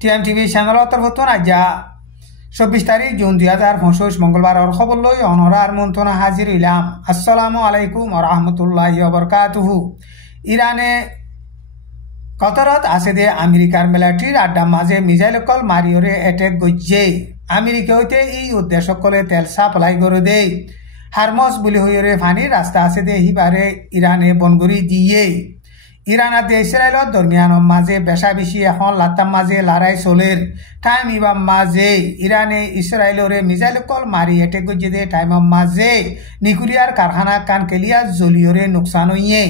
TMTV চ্যানেলত তরফতন আজ্ঞা 24 তারিখ জুন 2025 মঙ্গলবার খবর লই অনরার মন্ত্রণা হাজির হইলাম। আসসালামু আলাইকুম ওয়া রাহমাতুল্লাহি ওয়া বারাকাতুহু। ইরানে কতরত আছে দে আমেরিকার মিলিটারির আড্ডা মাঝে মিসাইল কল মারিওরে অ্যাটাক গজ্জে আমেরিকা হইতে এই উদ্দেশ্য কলে তেল সাপ্লাই করে দে হারমস বলি হইরে ফানির রাস্তা আছে দে হিবারে ইরানে বনগরি দিয়ে ইরান আর ইসরায়েলত দরমিয়ান মাঝে বেশা বেশি এখন লাতাম মাঝে লড়াই চলের টাইম ইবাম মাঝে ইরানে ইসরায়েলরে মিসাইল কল মারি এটে গজ্জে দে টাইম মাঝে নিউক্লিয়ার কারখানা কান কেলিয়া জলিয়রে নোকসান হইয়ে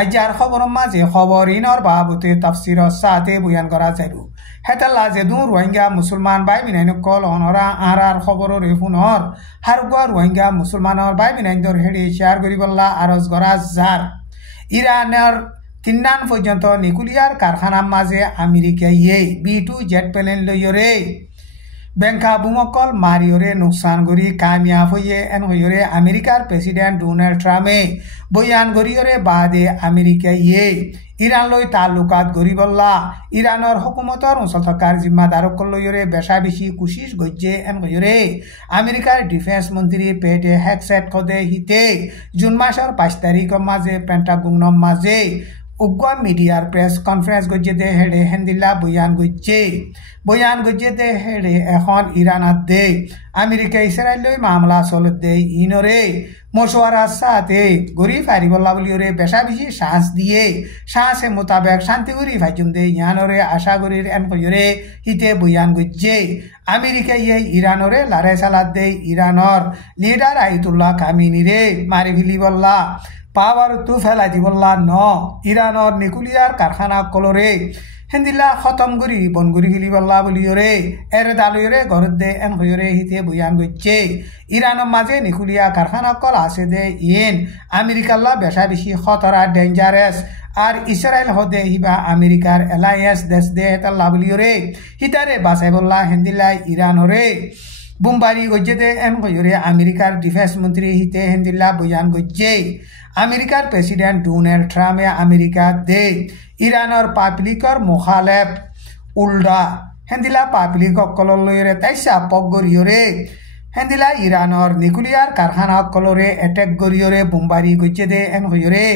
আজ খবর মাঝে খবর ইনর বাবতে তাফসির সাথে বয়ান করা যাইব হেতাল্লা যেদু রোহিঙ্গা মুসলমান বাই বিনাইন কল অনরা আর খবরের ফোনর হারগুয়া রোহিঙ্গা মুসলমানর বাই বিনাইন্দর হেডে শেয়ার করিবল্লা আরজ করা যার ইরানের তিন্নান পর্যন্ত নিউক্লিয়ার কারখানার মাঝে আমেরিকা B2 জেট প্লেন লইরে বেঙ্কা বুমকল মারিওরে নোকসান করি কামিয়াব হইয়ে এন হইরে আমেরিকার প্রেসিডেন্ট ডোনাল্ড ট্রাম্পে বয়ান করিয়রে বাদে আমেরিকা ইরান লই তালুকাত গরিবল্লা ইরানের হুকুমতর অঞ্চল থাকার জিম্মাদারক লইরে বেশা বেশি কুশিস গজ্জে এন হইরে আমেরিকার ডিফেন্স মন্ত্রী পেটে হেকসেট কদে হিতে জুন মাসের 5 তারিখের মাঝে পেন্টাগনের মাঝে উগ্র মিডিয়ার প্রেস কনফারেন্স গজ্জে দে হেডে হেন্দিল্লা বয়ান গজ্জে দে হেডে এখন ইরানাত দে আমেরিকা ইসরায়েল মামলা চলত দে ইনরে মশওয়ারার সাথে গরি ফারিবল্লা বলিওরে বেশা বেশি শ্বাস দিয়ে শ্বাসে মোতাবেক শান্তি গরি ফাইজুম দে ইয়ানরে আশা গরির এন কইরে হিতে বয়ান গজ্জে আমেরিকা ইরানরে লারে সালাদ দে ইরানর লিডার আইতুল্লাহ খামিনিরে মারি ফিলিবল্লা পাওয়ার তু ফেলা দিবল্লা ন ইরানর নিউক্লিয়ার কারখানা কলরে হেন্দিল্লা খতম করি বনগুরি ফিলিবল্লা বলিওরে এর দালুরে ঘরত দে এন হইরে হিতে বয়ান গজ্জে ইরানের মাঝে নিউক্লিয়ার কারখানা কল আছে দে ইন আমেরিকাল্লা বেশা বেশি খতরা ডেঞ্জারাস আর ইসরায়েল হদে হিবা আমেরিকার এলায়েন্স দেশ দে তাল্লা বলিওরে হিতারে বাসাইবল্লা হেন্দিল্লা ইরানরে বুমবারি গজ্জে দে এন হইরে আমেরিকার ডিফেন্স মন্ত্রী হিতে হেন্দিল্লা বয়ান গজ্জে আমেরিকার প্রেসিডেন্ট ডোনাল্ড ট্রাম্পে আমেরিকা দে ইরানের পাবলিকর মুখালেফ উল্ডা হেন্দিলা পাবলিক কলরে তাইসা পক গরিয়রে হেন্দিলা ইরানের নিউক্লিয়ার কারখানা কলরে অ্যাটাক গরিয়রে বোমবারি গজ্জে দে এন হইরে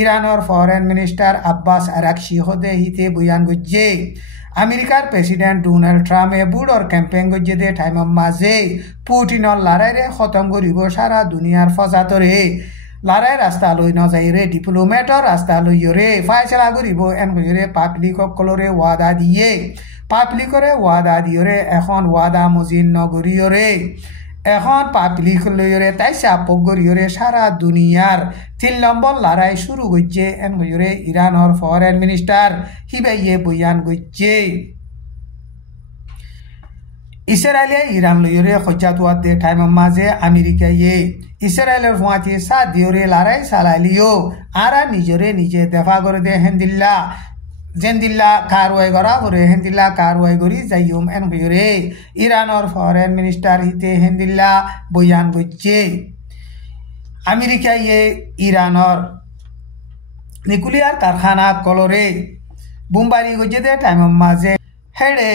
ইরানের ফরেন মিনিস্টার আব্বাস আরাকশি হদে হিতে বয়ান গজ্জে আমেরিকার প্রেসিডেন্ট ডোনাল্ড ট্রাম্পে বুড়র ক্যাম্পেইন গজ্জে দে টাইম মাঝে পুটিনর লড়াইরে খতম করিব সারা দুনিয়ার ফজাতরে লড়াই রাস্তা লই নজাইরে ডিপ্লোমেটর রাস্তা লইরে ফাইসলা করিব এন কইরে পাবলিক কলরে ওয়াদা দিয়ে পাবলিকরে ওয়াদা দিয়রে এখন ওয়াদা মজিন নগরিয়রে এখন পাবলিক লইরে তাইসা পগরিয়রে সারা দুনিয়ার 3 নম্বর লড়াই শুরু গজ্জে এন কইরে ইরানের ফরেন মিনিস্টার হিবাইয়ে বয়ান গজ্জে ইসরায়েলে ইরান লইরে খজাতুয়াত দে টাইম মাঝে আমেরিকা ইসরায়েলের ফুয়াতি সাত দিয়রে লড়াই চালাইলিও আরা নিজরে নিজে দেফা করে দে হেন্দিল্লা জেন্দিল্লা কারওয়াই করা করে হেন্দিল্লা কারওয়াই করি যাইম এন কইরে ইরানের ফরেন মিনিস্টার হিতে হেন্দিল্লা বয়ান গজ্জে আমেরিকা ইরানের নিউক্লিয়ার কারখানা কলরে বোমবারি গজ্জে দে টাইম মাঝে হেডে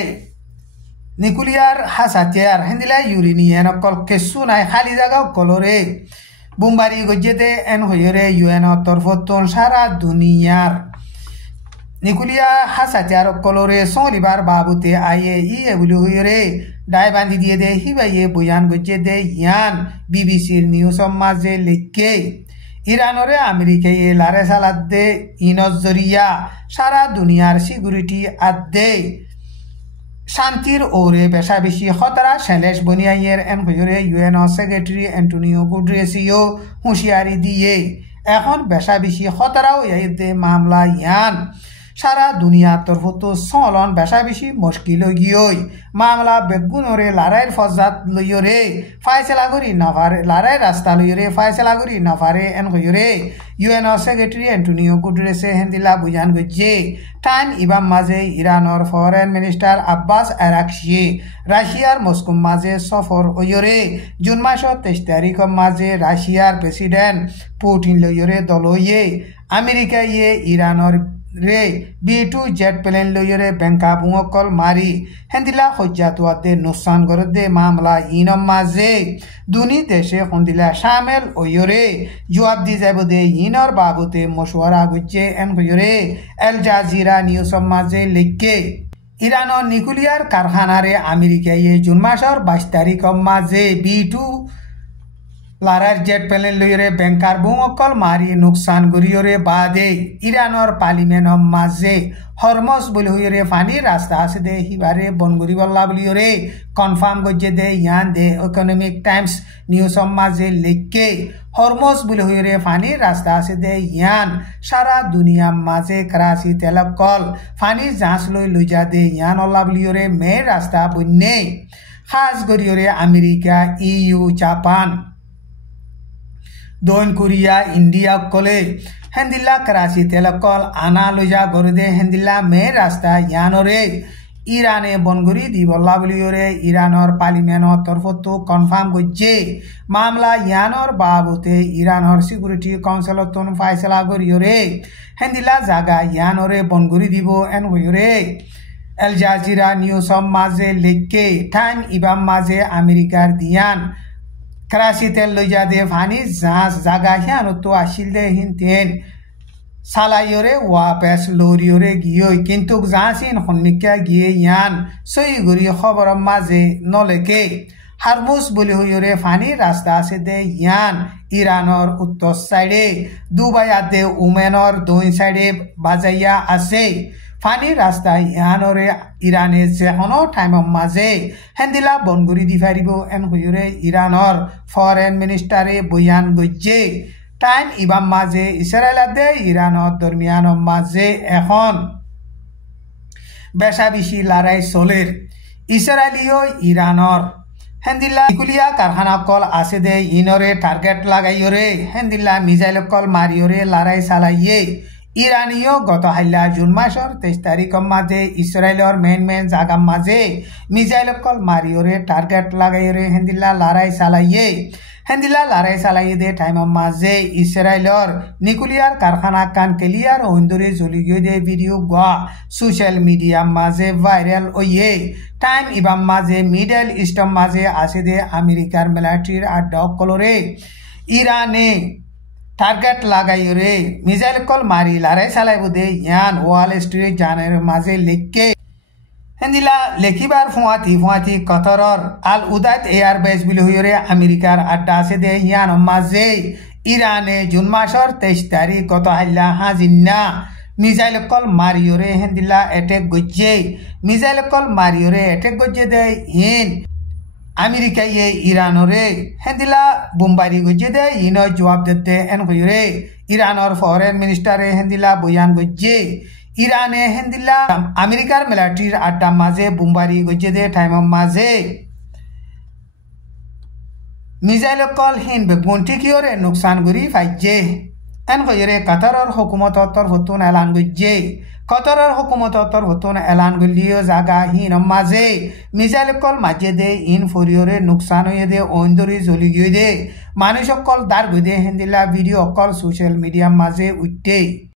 নিউক্লিয়ার হাসাতিয়ার হেন্দিলা ইউরেনিয়াম কল কেসু নাই খালি জায়গা কলরে বোমবারি গজ্জে দে এন হইরে UN তরফতন সারা দুনিয়ার নিউক্লিয়ার হাসাতিয়ার কলরে সলিবার বাবুতে আইয়ে বলি হইরে ডাই বান্ধি দিয়ে দে হিবাইয়ে বয়ান গজ্জে দে ইয়ান বিবিসির নিউজ মাঝে লেখকে ইরানরে আমেরিকায় লারে সালাদ দে ইনজ জরিয়া সারা দুনিয়ার সিকিউরিটি আদে শান্তির ওরে বেশা বেশি খতরা শেলেশ বনিয়াইয়ের এন হইরে UN সেক্রেটারি অ্যান্টোনিও গুটেরেসিও হুঁশিয়ারি দিয়ে এখন বেশা বেশি খতরাও দে মামলা ইয়ান সারা দুনিয়া তরফত চলন বেশা বেশি মুশকিল গিয়ে মামলা বেগুনরে লড়াইয়ের ফজাত লইরে ফাইসলা করি নফারে লড়াইয়ের রাস্তা লইরে ফাইসলা করি নফারে এন হইরে UN সেক্রেটারি অ্যান্টোনিও গুটেরেসে হেন্দিলা বয়ান গজ্জে টাইম ইবাম মাঝে ইরানের ফরেন মিনিস্টার আব্বাস আরাকশি রাশিয়ার মস্কো মাঝে সফর হইরে জুন মাসের 23 তারিখের মাঝে রাশিয়ার প্রেসিডেন্ট পুটিন লইরে দলইয়ে আমেরিকা ইরানের রে B2 জেট প্লেন লইরে বেঙ্কা বুঙকল মারি হেন্দিলা হজ্জাতুয়াতে নুকসান গরদে মামলা ইনম মাঝে দুনি দেশে হন্দিলা শামেল ওয়রে জবাব দি যাব দে ইনর বাবুতে মশওয়ারা গুজ্জে এন হইরে এল জাজিরা নিউজ মাঝে লিখকে ইরানের নিউক্লিয়ার কারখানারে আমেরিকায় জুন মাসের 22 তারিখ মাঝে B2 লারার জেট প্লেন লইরে বেঙ্কার বুঙকল মারি নুকসান গরিয়রে বাদে ইরানের পার্লিমেন্ট মাঝে হরমস বলি হইরে ফানি রাস্তা আছে দে হিবারে বনগুরি বল্লা বলিয়রে কনফার্ম গজ্জে দে ইয়ান দে ইকোনমিক টাইমস নিউজ মাঝে লিখকে হরমস বলি হইরে ফানি রাস্তা আছে দে ইয়ান সারা দুনিয়া মাঝে করাচি তেলকল ফানি জাঁচ লই যা দে ইয়ান অল্লা বলিয়রে মে রাস্তা বন্যে খাস গরিয়রে আমেরিকা EU জাপান দক্ষিণ কোরিয়া ইন্ডিয়া কলে হেন্দিল্লা করাচি তেলকল আনা লইজা গরদে হেন্দিল্লা মে রাস্তা ইয়ানরে ইরানে বনগুরি দি বল্লা বলিওরে ইরানর পার্লিমেন্টর তরফতো কনফার্ম করছে মামলা ইয়ানর বাবতে ইরানর সিকিউরিটি কাউন্সিলতন ফাইসলা করিওরে হেন্দিল্লা জাগা ইয়ানরে বনগুরি দিব এন হইরে এল জাজিরা নিউজ মাঝে লিখকে টাইম ইবাম মাঝে আমেরিকার দিয়ান করাচি তেল লইজা দে ফানি জাঁচ জাগা হিয়ানতো আসিল দে হিনতেন সালাইরে ওয়াপেস লরিয়রে গিয়ে কিন্তু জাঁচিন সন্মিকা গিয়ে ইয়ান সই গরি খবর মাঝে নলেকে হারমুস বলি হইরে ফানি রাস্তা আছে দে ইয়ান ইরানর উত্তর সাইডে দুবাই আদে উমেনর দুই সাইডে বাজাইয়া আছে ফানি রাস্তা ইয়ানরে ইরানে যেকোনো টাইমৰ মাঝে হেন্দিলা বনগুৰি দি ফাৰিব এন হইৰে ইৰানৰ ফৰেন মিনিস্টাৰে বয়ান গজ্জে টাইম ইবাম মাঝে ইসৰায়েল আদে ইৰানৰ দৰমিয়ানৰ মাঝে এখন বেশা বেশি লড়াই চলের ইসরায়েলিও ইরানর হেন্দিল্লা নিকুলিয়া কারখানা কল আছে দে ইনরে টার্গেট লাগাইরে হেন্দিল্লা মিসাইল কল মারিয়রে লড়াই চালাইয়ে ইরানীয় গত হাইলা জুন মাসের 23 তারিখ মাঝে ইসরায়েলের মেন জাগা মাঝে মিসাইল কল মারিয়রে টার্গেট লাগাইরে হেন্দিল্লা লড়াই চালাইয়ে হেন্দিল্লা লড়াই চালাই দে টাইমৰ মাঝে ইসরায়েলের নিকুলিয়ার কারখানা কান ক্লিয়ার হইন্দরে জ্বলি গিয়ে দে ভিডিও গোয়া সোশ্যাল মিডিয়া মাঝে ভাইরাল ওয়ে টাইম ইবাম মাঝে মিডল ইস্টর মাঝে আছে দে আমেরিকার মিলিটারির আড্ডা কলরে ইরানে টার্গেট লাগাইরে মিসাইল কল মারি লড়াই চালাইব দে ইয়ান ওয়াল স্ট্রিট জানের মাঝে লিখকে হেন্দিলা লেখিবার ফুয়াতি কতরর আল উদাত এয়ারবেস বলি হইরে আমেরিকার আড্ডা আছে দে ইয়ান মাঝে ইরানে জুন মাসের 23 তারিখ গত হাইলা হাজিন্না মিসাইল কল মারিয়রে হেন্দিলা এটেক গজ্জে মিসাইল কল মারিয়রে এটেক গজ্জে দে হিন আমেরিকায় ইরানরে হেন্দিলা বোমবারি গজ্জে দে ইন জবাব দিতে এন হইরে ইরানর ফরেন মিনিস্টারে হেন্দিলা বয়ান গজ্জে ইরানে হেন্দিল্লা আমেরিকার মিলিটারির আড্ডা মাঝে বোমবারি গজ্জে দে টাইমৰ মাঝে মিসাইল কল হিন বেগুন্টি কিয়রে নুকসান গরি ফাইজে এন হইরে কাতারর হুকুমতর তরফতুন এলান গজ্জে কতরর হুকুমতর তরফতুন এলান গলিও জাগা হিন মাঝে মিসাইল কল মাঝে দে ইন ফরিয়রে নুকসান হয়ে দে অন্দরি জ্বলি গিয়ে দে মানুষ কল দার গদে হেন্দিল্লা ভিডিও কল সোশ্যাল মিডিয়া মাঝে উঠতে